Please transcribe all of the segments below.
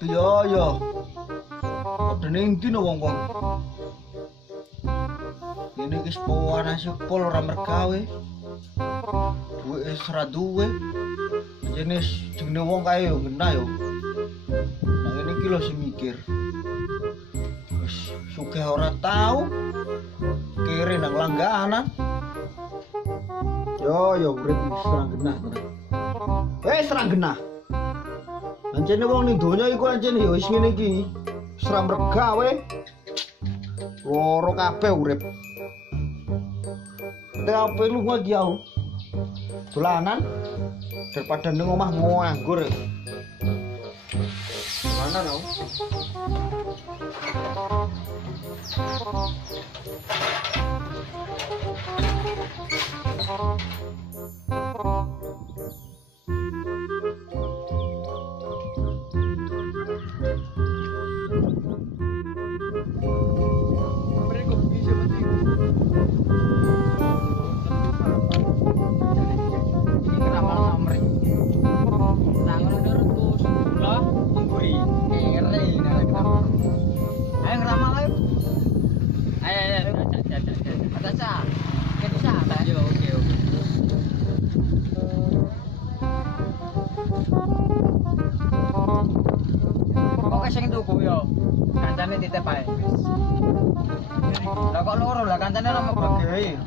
Yo. Padha ning ndi no wong-wong. Ini ki sepoan sepol ora mergawe. Duwe ora duwe. Jenis jenenge wong kae yo genah yo. Nang ngene iki lho sing mikir. Wis sugih ora tau. Kere nang langganan. Yo urip serang genah. Serang genah. Anjene wong ning donya iku anjene ya wis ngene iki. Serang mergawe. Loro kabeh urip. Nek ape lu iki aku. Dolanan daripada ning omah nganggur. Mana tau? Sing tuku yo kancane titip ae wis. Lah kok loro lah kancane nomor bagi.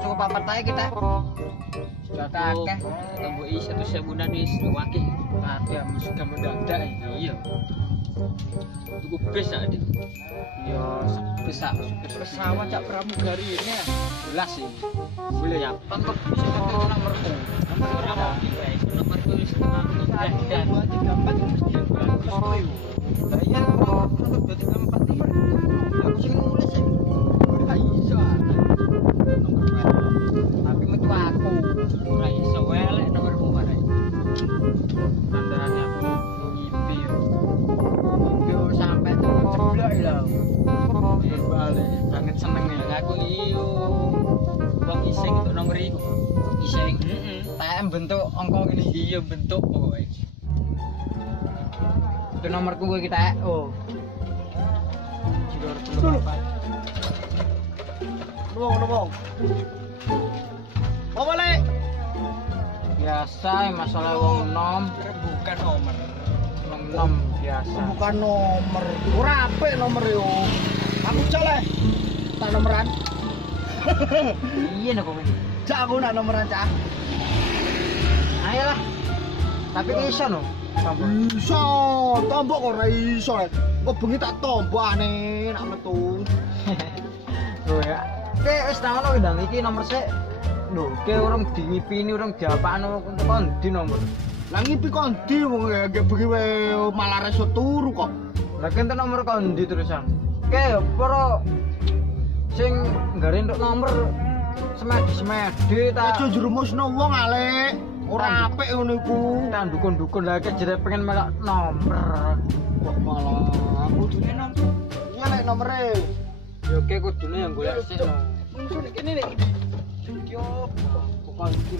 Cukup papat ae kita. Kakek tunggu satu sebulan wis wakil kabeh sudah mendadak iya tuku bis ade yo bisa pesawat cak pramugari ini ya jelas sih boleh ya tetep bisa tetep nomorku nomor tulis dan buat 34 mesti yang bagus koyo lah iya untuk 34 nomor aku sing nulis ya ora iso tapi metu aku ora iso elek nomormu mana tandane aku ngipi yo sampai ceblok lho balik banget seneng ya aku iyo wong iseng untuk nomor iku iseng TM bentuk angka ngene iya bentuk pokoke itu nomorku gue kita Ngomong. Mau balik. Biasa masalah wong nom bukan nomor wong nom biasa Bukan nomor. Ora apik nomor yo. Aku coleh. Tak nomoran. iya nek kok Cak aku nak nomoran cak. ayolah tapi iso no Iso, tombok kok ora iso. Kok bengi tak tombok aneh nak metu. lho ya wis nang ono ndang iki nomor sik lho ke urung diwipini urung diapakno kon di nomor Lah ngipi kondi wong nggih bengi wae malah reso turu kok. lah kente nomor kondi terusan ke para sing nggare entuk nomor semedi ta Aja jerumusno wong alek. Ora apik ngono iku. tak dukun-dukun lah ke jere pengen melok nomor Kok malah kudune nomor. Iya lek nomere. yo ke kudune yang golek sik no musuh kene nek yo bukan iki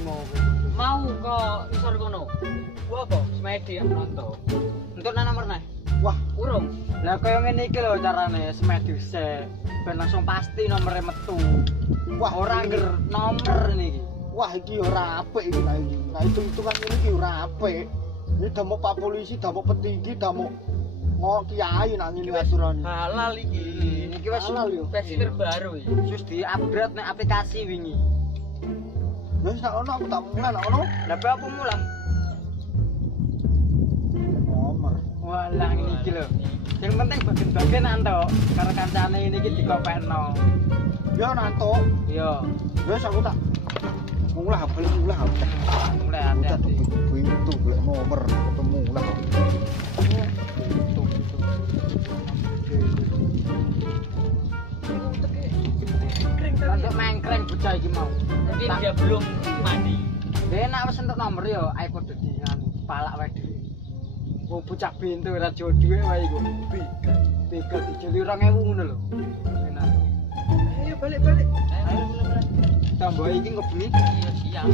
mau kok isor kono gua apa semedi yang nonton untuk nomor nah Wah, urung lah kaya ngene iki lho carane semedi sik ben langsung pasti nomere metu wah ora ngger nomor niki wah iki ora apik iki nah iki. Nah hitung-hitungan ini iki ora apik. Ini damuk Pak Polisi, damuk petinggi, damuk kiai nak ngene aturane. halal iki iki wis Halal yo. versi terbaru iki wis di-upgrade nek aplikasi wingi Wis sak ono aku tak mulai nak ono. lah apa mulang Nomor. walah iki lho yang penting bagian-bagian anto karo kancane ini iki dikopekno Yo nato. iya Wis aku tak mulai balik mulai. mulai Udah hati-hati tuh itu golek nomor ketemu lah. untuk mengkreng bocah iki mau tapi dia belum mandi Dia nak pesen untuk nomor yo, ayo podo di palak wae dhewe. Wong bocah bintu ora jodhe wae iku. Begal dijoli 2000 ngono lho. Enak. Ayo balik. Ayo bener-bener. Tambah iki ngebeli. Iya siap.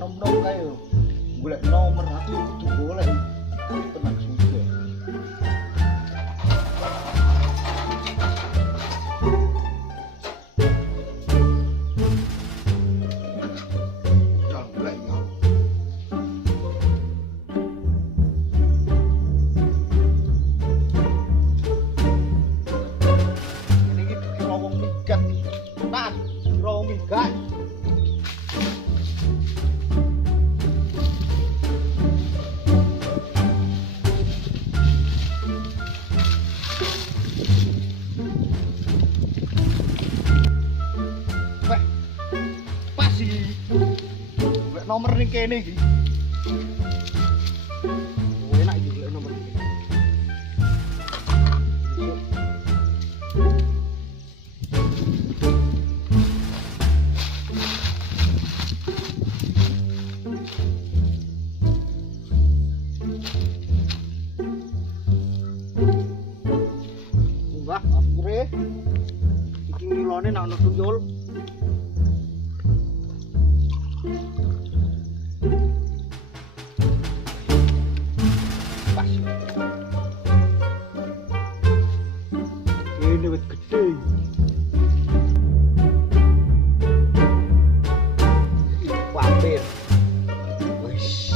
Nom kayo golek nomor aku kudu golek tenang sudah golek ya ini iki rawong migat nah rawong migat nomor ning kene iki. Enak iki golek nomor iki. Wah, akhire iki ngilone nak ono tuyul. Ini wit gede. Papir. Wis.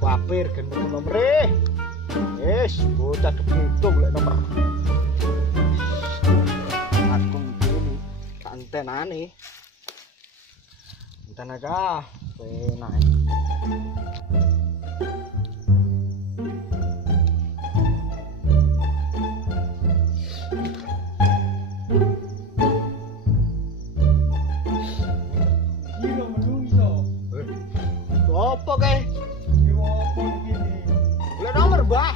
Papir kan nomere. Wis, bocah kepitung lek nomor. Aku ini antenane. Antena ka, penak. Apa kae? Apa iki? Golek nomor, Mbah.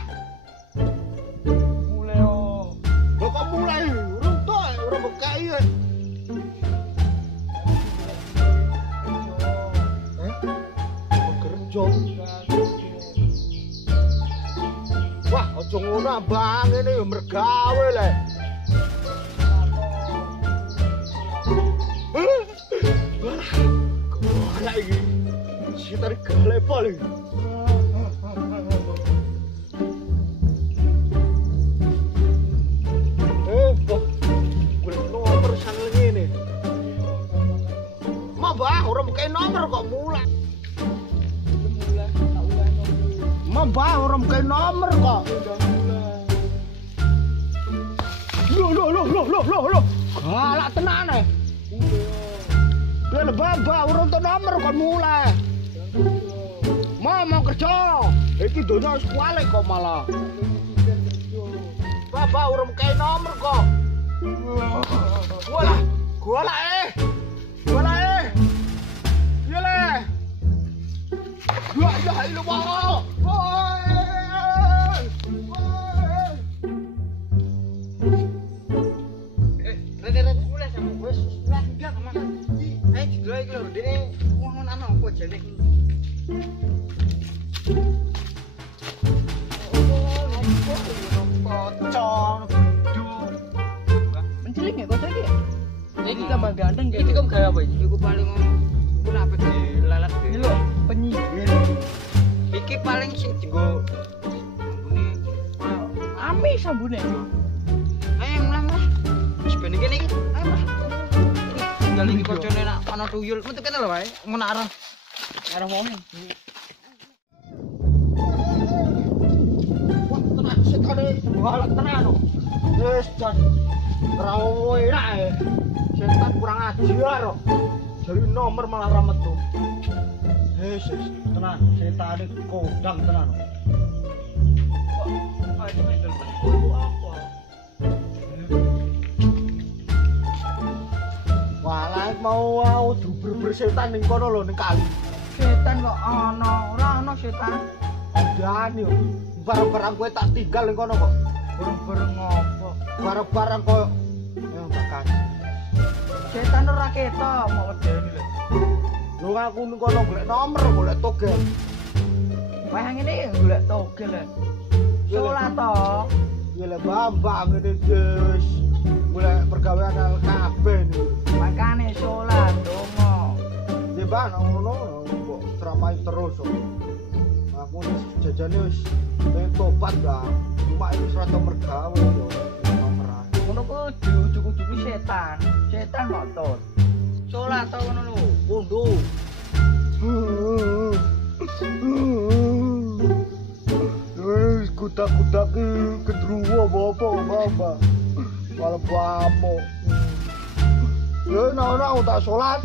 Mulai yo. Kok mulai? Urung tok, ora bekai. Kerja. Wah, aja ngono, Bang. Ngene yo mergawe le. Wah, lagi. Kita level ini. Golek nomor sanel ngene. Mau Mbah, ora buka nomor kok mulai. Mau Mbah, ora buka nomor kok. Loh. Galak tenan e. Lah Mbah, ora entuk nomor kok mulai. Mau kerja. Iki donya wis kualik kok malah. Bapak urung kae nomor kok. Walah, golek. Iya le. Ya ilaha illallah. Rene mulai sama wis lah enggak sama. Ayo judul iki lho, Dek. Ngomong ana apa jane iki? Mencelik nggak kota iki? Ini tambah ganteng kayak iki kamu gaya apa iki? Iku paling iku apa dilalat Ini lho, penyihir. Iki paling sing dienggo Ami sambune. ayo mulai. Wis ben iki iki. Ayo Mas. Tinggal iki kocone nak ana tuyul. Metu kene lho wae. Ngono arah wonge. Wah, tenan sekali. Wah, tenan lho. Wis jan rawo enak e. Setan kurang ajar kok. Jadi nomor malah ra metu. Wis tenan, setane kodang tenan. Kok aja mendel apa? mau duber setan ning kono lho ning kali. Setan kok ana, ora ana setan. Andani yo. Barang-barang kowe tak tinggal ning kono kok. Bareng-bareng ngopo? Barang-barang koyo yang bekas. Setan ora ketok mau wedeni lho. Lho aku ning kono golek nomor, golek togel. Wah ngene golek togel. Sholat to. Ya le Bambang ngene Gus. Golek pergawean kabeh nih. Makane sholat donga. Ya Bang ngono kok ceramah terus kok. Aku wis jajane wis pengen tobat ya. Cuma iki ora tau mergawe yo. Nomeran. Ngono kudu ujug-ujug setan. Setan ngotot. Sholat to ngono lho, pundho. Wis kutak-kutak kedruwo bapak. Malah pamuk. Lho, tak sholat.